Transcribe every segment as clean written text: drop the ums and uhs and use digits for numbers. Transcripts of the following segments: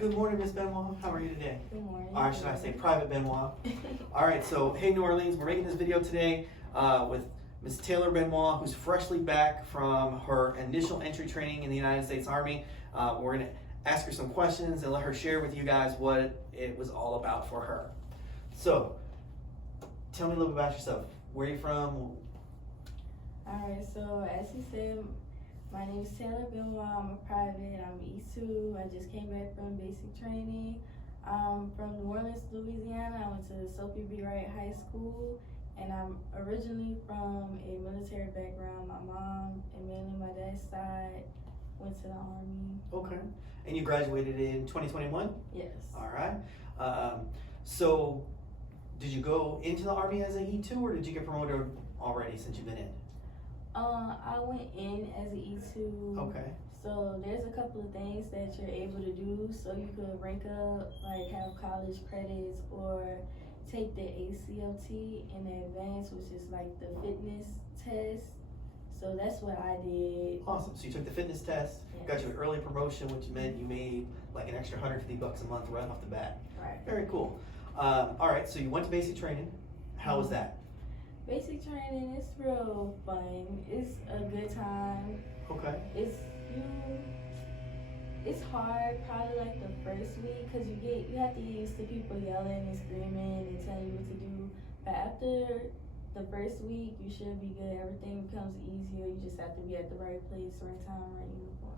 Good morning, Miss Benoit. How are you today? Good morning. Or should I say Private Benoit? All right, so hey New Orleans, we're making this video today with Miss Taylor Benoit, who's freshly back from her initial entry training in the United States Army. We're gonna ask her some questions and let her share with you guys what it was all about for her. So, tell me a little bit about yourself. Where are you from? Alright, so as he said, my name is Taylor Benoit. I'm a private. I'm E2. I just came back from basic training. I'm from New Orleans, Louisiana. I went to Sophie Wright High School, and I'm originally from a military background. My mom and mainly my dad's side went to the Army. Okay. And you graduated in 2021? Yes. All right. So, did you go into the Army as an E2 or did you get promoted already since you've been in? I went in as an E2. Okay. So there's a couple of things that you're able to do. So you could rank up, like have college credits or take the ACLT in advance, which is like the fitness test. So that's what I did. Awesome. So you took the fitness test, got you an early promotion, which meant you made like an extra $150 a month right off the bat. Right. Very cool. All right. So you went to basic training. How was that? Basic training is real fun. It's a good time. Okay. It's hard probably like the first week because you have to get used to people yelling and screaming and telling you what to do. But after the first week, you should be good. Everything becomes easier. You just have to be at the right place, right time, right uniform.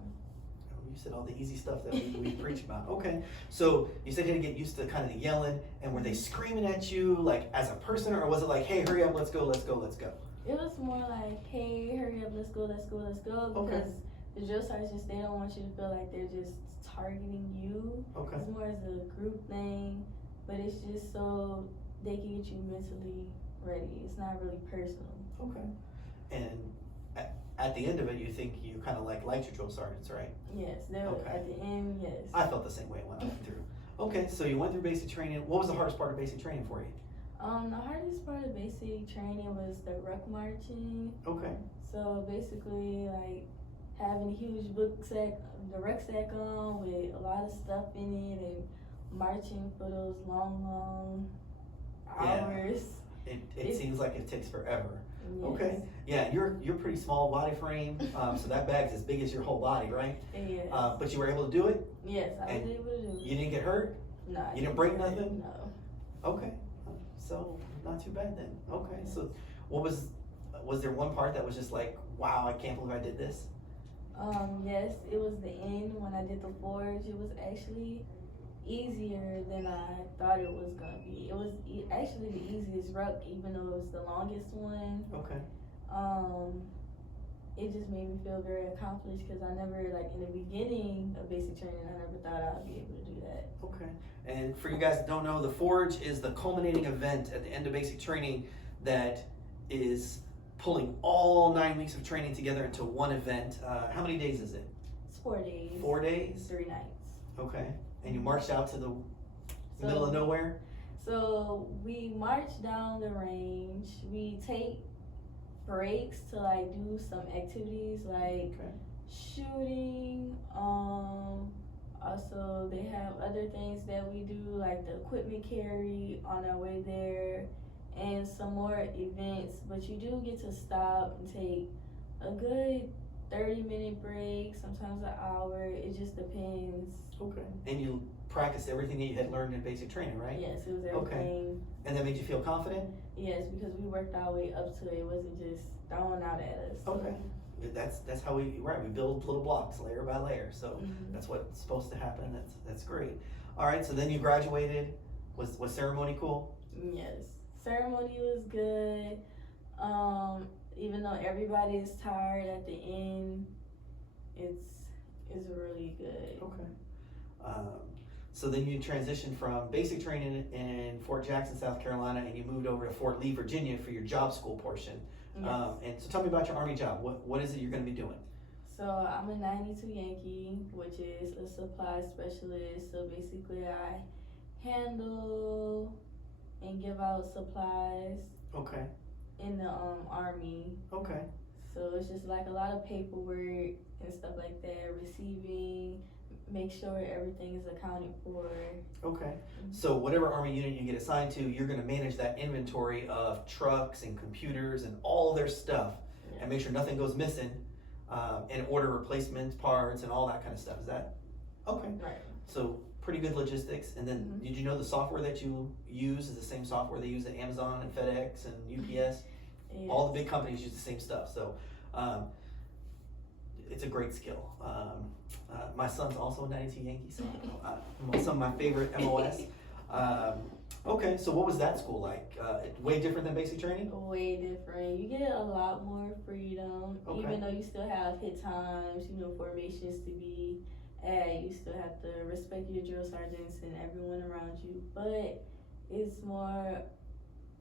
You said all the easy stuff that we preach about. Okay. So you said you had to get used to kind of the yelling, and were they screaming at you like as a person, or was it like, hey, hurry up, let's go, let's go, let's go? It was more like, hey, hurry up, let's go, let's go, let's go. Because the drill sergeants, they don't want you to feel like they're just targeting you. Okay. It's more as a group thing, but it's just so they can get you mentally ready. It's not really personal. Okay. And at the end of it, you think you kind of liked your drill sergeants, right? Yes. At the end, yes. I felt the same way when I went through. Okay, so you went through basic training. What was the hardest part of basic training for you? The hardest part of basic training was the ruck marching. Okay. So basically, like having a huge the rucksack on with a lot of stuff in it and marching for those long hours. It seems like it takes forever. Yes. Okay. Yeah, you're pretty small body frame, so that bag's as big as your whole body, right? Yes. But you were able to do it? Yes, I was able to do it. You didn't get hurt? No. You didn't break nothing? No. Okay. So not too bad then. Okay. So was there one part that was just like, wow, I can't believe I did this? Yes, it was the end when I did the forge. It was actually easier than I thought it was gonna be. It was actually the easiest ruck, even though it was the longest one. Okay. It just made me feel very accomplished because I never, like in the beginning of basic training, I never thought I'd be able to do that. Okay. And for you guys that don't know, the Forge is the culminating event at the end of basic training that is pulling all 9 weeks of training together into one event. How many days is it? It's 4 days. 4 days? 3 nights. Okay. And you marched out to the middle of nowhere? So we march down the range. We take breaks to like do some activities like shooting. Also they have other things that we do like the equipment carry on our way there and some more events, but you do get to stop and take a good 30-minute break, sometimes an hour. It just depends. Okay. And you practiced everything that you had learned in basic training, right? Yes, it was everything. Okay. And that made you feel confident? Yes, because we worked our way up to it. It wasn't just thrown out at us. Okay. That's how we build little blocks layer by layer. So that's what's supposed to happen. That's great. All right, so then you graduated. Was ceremony cool? Yes. Ceremony was good. Even though everybody is tired at the end, it's really good. Okay. So then you transitioned from basic training in Fort Jackson, South Carolina, and you moved over to Fort Lee, Virginia for your job school portion. Yes. And so tell me about your Army job. What is it you're going to be doing? So I'm a 92 Yankee, which is a supply specialist. So basically I handle and give out supplies. Okay. In the Army. Okay. So it's just like a lot of paperwork and stuff like that, receiving, make sure everything is accounted for. Okay. So whatever Army unit you get assigned to, you're going to manage that inventory of trucks and computers and all their stuff, and make sure nothing goes missing, and order replacement parts and all that kind of stuff. Is that okay? Right. So pretty good logistics. And then did you know the software that you use is the same software they use at Amazon and FedEx and UPS? Yes. All the big companies use the same stuff. So it's a great skill. My son's also a 92 Yankee, so some of my favorite MOS. Okay, so what was that school like? Way different than basic training? Way different. You get a lot more freedom, even though you still have hit times, formations to be at. You still have to respect your drill sergeants and everyone around you, but it's more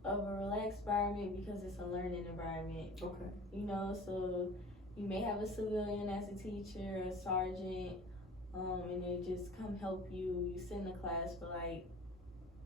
of a relaxed environment because it's a learning environment. Okay. So you may have a civilian as a teacher, a sergeant, and they just come help you. You sit in the class for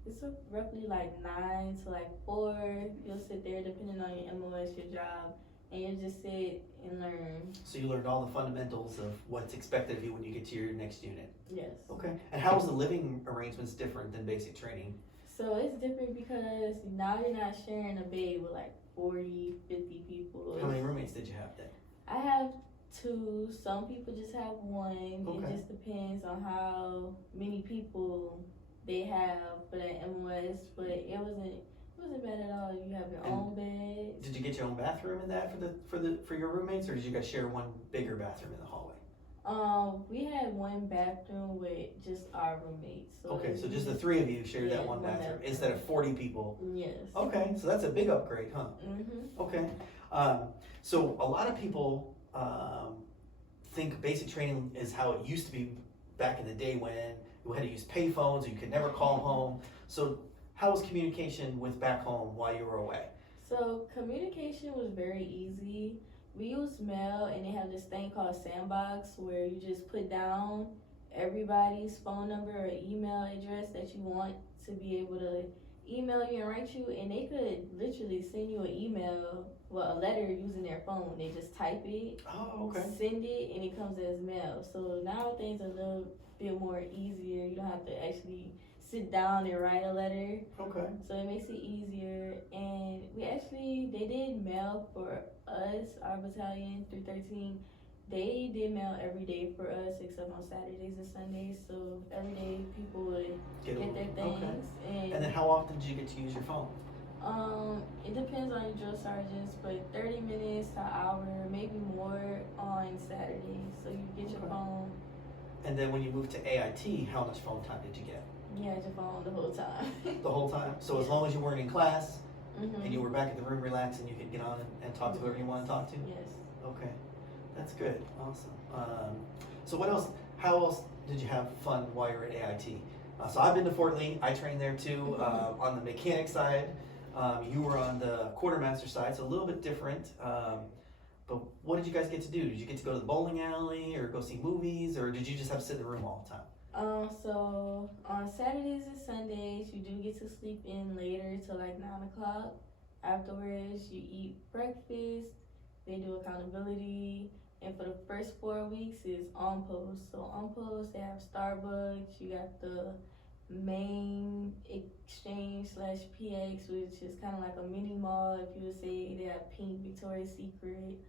it's roughly 9 to 4. You'll sit there depending on your MOS, your job, and you just sit and learn. So you learned all the fundamentals of what's expected of you when you get to your next unit. Yes. Okay. And how is the living arrangements different than basic training? So it's different because now you're not sharing a bed with 40, 50 people. How many roommates did you have then? I have 2. Some people just have 1. Okay. It just depends on how many people they have for that MOS, but it wasn't bad at all. You have your own bed. Did you get your own bathroom in that for your roommates, or did you guys share one bigger bathroom in the hallway? We had one bathroom with just our roommates. So okay, so just the 3 of you shared that one bathroom instead of 40 people. Yes. Okay, so that's a big upgrade, huh? Okay. So a lot of people think basic training is how it used to be back in the day when you had to use pay phones, or you could never call home. So how was communication with back home while you were away? So communication was very easy. We used mail, and they have this thing called Sandbox where you just put down everybody's phone number or email address that you want to be able to email you and write you, and they could literally send you an email, a letter using their phone. They just type it, send it, and it comes as mail. So now things are a little bit more easier. You don't have to actually sit down and write a letter. Okay. So it makes it easier. And they did mail for us, our battalion, 313. They did mail every day for us except on Saturdays and Sundays. So every day people would get their things. Okay. And then how often did you get to use your phone? It depends on your drill sergeants, but 30 minutes to an hour, maybe more on Saturdays. So you get your phone. And then when you moved to AIT, how much phone time did you get? You had your phone the whole time. The whole time? So as long as you weren't in class and you were back at the room relaxing, you could get on and talk to whoever you want to talk to? Yes. Okay. That's good. Awesome. So what else, how else did you have fun while you were at AIT? So I've been to Fort Lee. I trained there too on the mechanic side. You were on the quartermaster side, so a little bit different. But what did you guys get to do? Did you get to go to the bowling alley or go see movies, or did you just have to sit in the room all the time? So on Saturdays and Sundays, you do get to sleep in later till 9 o'clock. Afterwards, you eat breakfast. They do accountability. And for the first 4 weeks is on post. So on post, they have Starbucks. You got the main exchange / PX, which is kind of like a mini mall. If you would say, they have Pink, Victoria's Secret.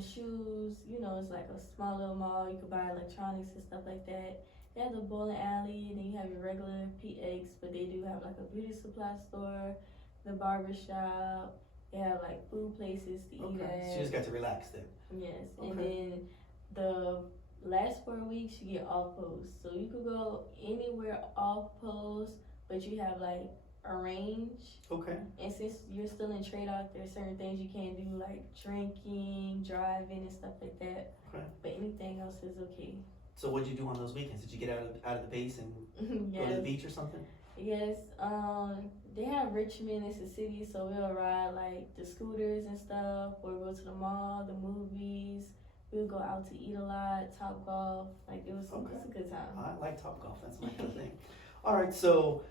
Shoes, it's like a small little mall. You could buy electronics and stuff like that. They have the bowling alley, and then you have your regular PX, but they do have a beauty supply store, the barber shop. They have food places to eat at. So you just got to relax then. Yes, and then the last 4 weeks you get off post. So you could go anywhere off post, but you have a range. Okay. And since you're still in trade out, there's certain things you can't do, like drinking, driving, and stuff like that. Okay. But anything else is okay. So what'd you do on those weekends? Did you get out of the base and Yes. go to the beach or something? Yes. They have Richmond, it's a city, so we'll ride the scooters and stuff, or go to the mall, the movies. We'll go out to eat a lot, Top Golf. It was a good time. I like Top Golf. That's my favorite thing. All right, so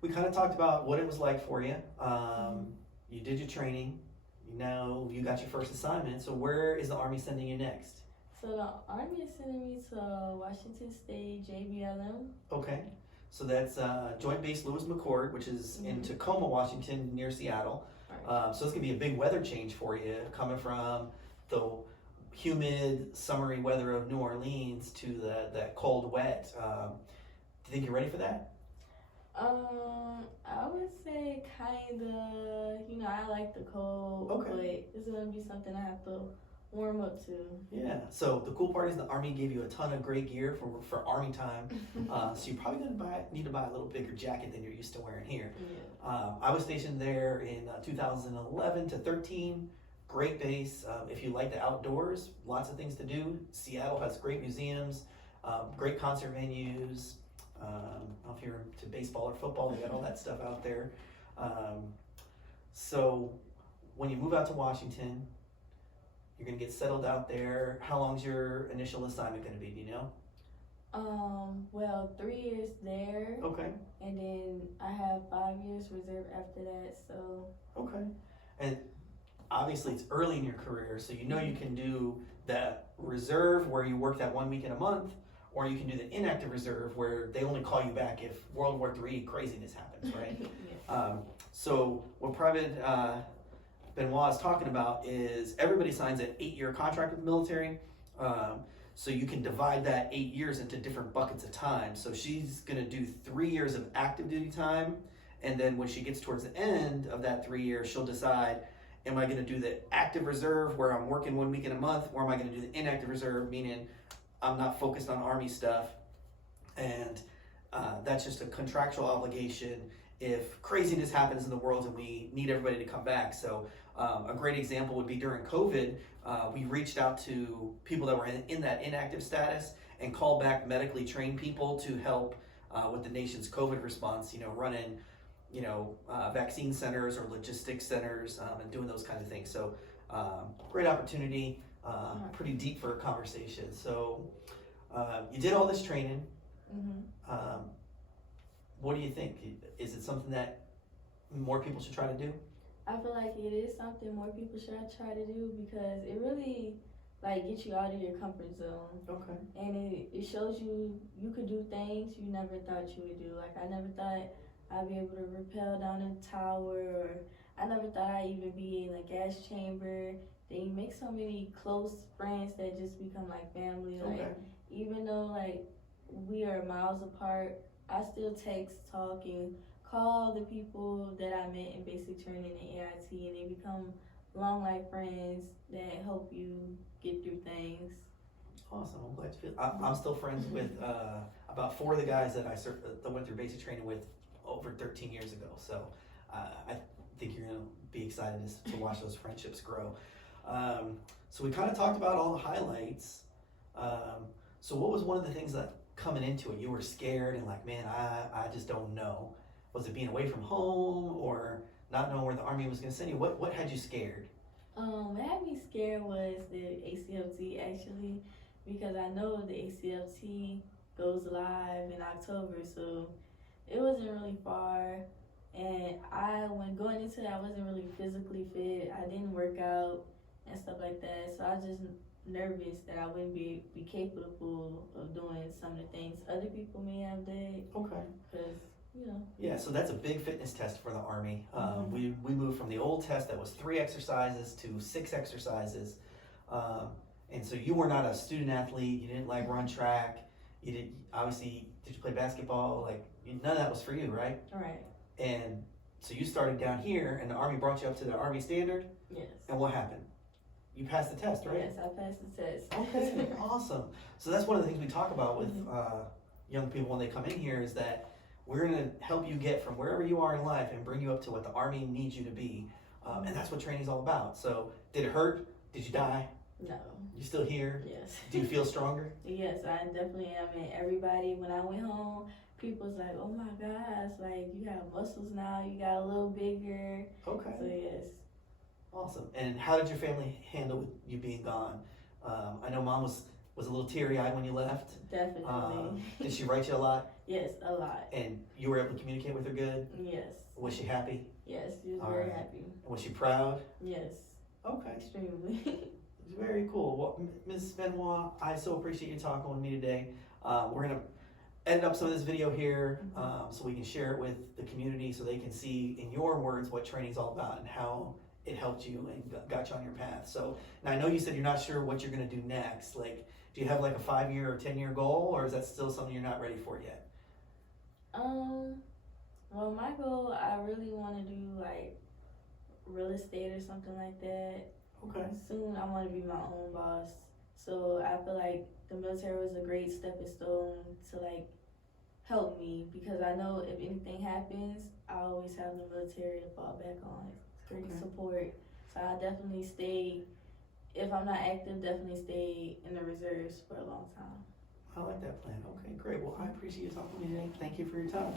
we kind of talked about what it was like for you. You did your training. Now you got your first assignment. So where is the Army sending you next? So the Army is sending me to Washington State JBLM. Okay. So that's Joint Base Lewis Mcchord, which is in Tacoma, Washington, near Seattle. Right. So it's gonna be a big weather change for you, coming from the humid, summery weather of New Orleans to that cold, wet. Do you think you're ready for that? I would say kinda. You know, I like the cold, Okay. but it's gonna be something I have to warm up to. Yeah. So the cool part is the Army gave you a ton of great gear for Army time. So you're probably gonna need to buy a little bigger jacket than you're used to wearing here. Yeah. I was stationed there in 2011 to 13. Great base. If you like the outdoors, lots of things to do. Seattle has great museums, great concert venues. I don't know if you're into baseball or football, they got all that stuff out there. So when you move out to Washington, you're gonna get settled out there. How long's your initial assignment gonna be, do you know? Well, 3 years there, Okay, and then I have 5 years reserve after that, so. okay. And obviously it's early in your career, so you know you can do that reserve where you work that 1 week in a month, or you can do the inactive reserve where they only call you back if World War III craziness happens, right? Yeah. So what Private Benoit is talking about is everybody signs an 8-year contract with the military. So you can divide that 8 years into different buckets of time. So she's gonna do 3 years of active duty time, and then when she gets towards the end of that 3 years, she'll decide, am I gonna do the active reserve where I'm working 1 week in a month, or am I gonna do the inactive reserve, meaning I'm not focused on Army stuff? And that's just a contractual obligation if craziness happens in the world and we need everybody to come back. So a great example would be during COVID, we reached out to people that were in that inactive status and called back medically trained people to help with the nation's COVID response, running, vaccine centers or logistics centers and doing those kinds of things. So great opportunity, pretty deep for a conversation. So you did all this training. What do you think? Is it something that more people should try to do? I feel like it is something more people should try to do because it really gets you out of your comfort zone. Okay. And it shows you could do things you never thought you would do. Like I never thought I'd be able to rappel down a tower, or I never thought I'd even be in a gas chamber. Then you make so many close friends that just become like family. Okay. Even though we are miles apart, I still text, talk, and call the people that I met in basic training and AIT, and they become long life friends that help you get through things. Awesome. I'm glad you feel. I'm still friends with about 4 of the guys that I went through basic training with over 13 years ago. So I think you're gonna be excited to watch those friendships grow. So we kind of talked about all the highlights. So what was one of the things that coming into it, you were scared and like, man, I just don't know. Was it being away from home or not knowing where the Army was going to send you? What had you scared? What had me scared was the ACLT actually, because I know the ACLT goes live in October, so it wasn't really far. And when going into it, I wasn't really physically fit. I didn't work out and stuff like that, so I was just nervous that I wouldn't be capable of doing some of the things other people may have did. Okay. Because, Yeah, so that's a big fitness test for the Army. We moved from the old test that was 3 exercises to 6 exercises. And so you were not a student athlete, you didn't run track, did you play basketball? None of that was for you, right? Right. And so you started down here and the Army brought you up to the Army standard? Yes. And what happened? You passed the test, right? Yes, I passed the test. Okay, awesome. So that's one of the things we talk about with young people when they come in here is that we're going to help you get from wherever you are in life and bring you up to what the Army needs you to be. And that's what training's all about. So did it hurt? Did you die? No. You still here? Yes. Do you feel stronger? Yes, I definitely am. And everybody, when I went home, people's like, oh my gosh, you have muscles now, you got a little bigger. Okay. So yes. Awesome. And how did your family handle you being gone? I know Mom was a little teary-eyed when you left. Definitely. Did she write you a lot? Yes, a lot. And you were able to communicate with her good? Yes. Was she happy? Yes, she was All very right. happy. Was she proud? Yes. Okay. Extremely. It's very cool. Well, Ms. Benoit, I so appreciate you talking with me today. We're gonna edit up some of this video here so we can share it with the community so they can see in your words what training's all about and how it helped you and got you on your path. So, now I know you said you're not sure what you're gonna do next. Like, do you have like a 5-year or 10-year goal, or is that still something you're not ready for yet? Well, my goal, I really want to do like real estate or something like that. Okay. Soon, I want to be my own boss. So I feel like the military was a great stepping stone to like help me, because I know if anything happens, I always have the military to fall back on. It's great support. So I definitely stay, if I'm not active, definitely stay in the reserves for a long time. I like that plan. Okay, great. Well, I appreciate you talking to me today. Thank you for your time.